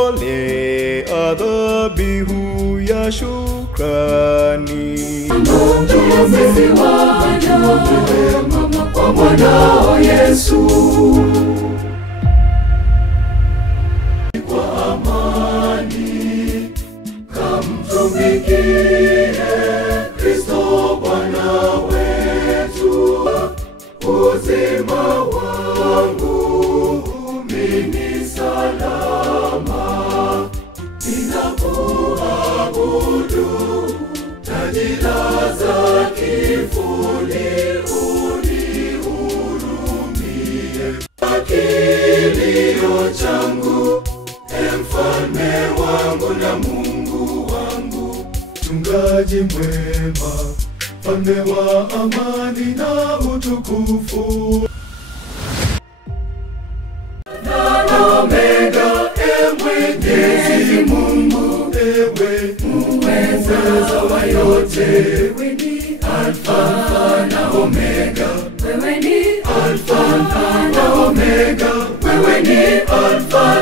tunakutolea dhabihu ya shukrani. Sisi wana mama kwa mwanao Yesu, kwa amani kamtumikie Kristo Bwana wetu. Uzima wangu mimi salama, ninakuabudu, tajilaza kifuni, unihurumie. Kilio changu, mfalme wangu na Mungu wangu, mchungaji mwema, mfalme wa amani na utukufu. Omega, Mwenyezi Mungu, ewe muweza wa yote. Wewe ni Alfa na Omega, wewe ni Alfa na Omega, wewe ni Alfa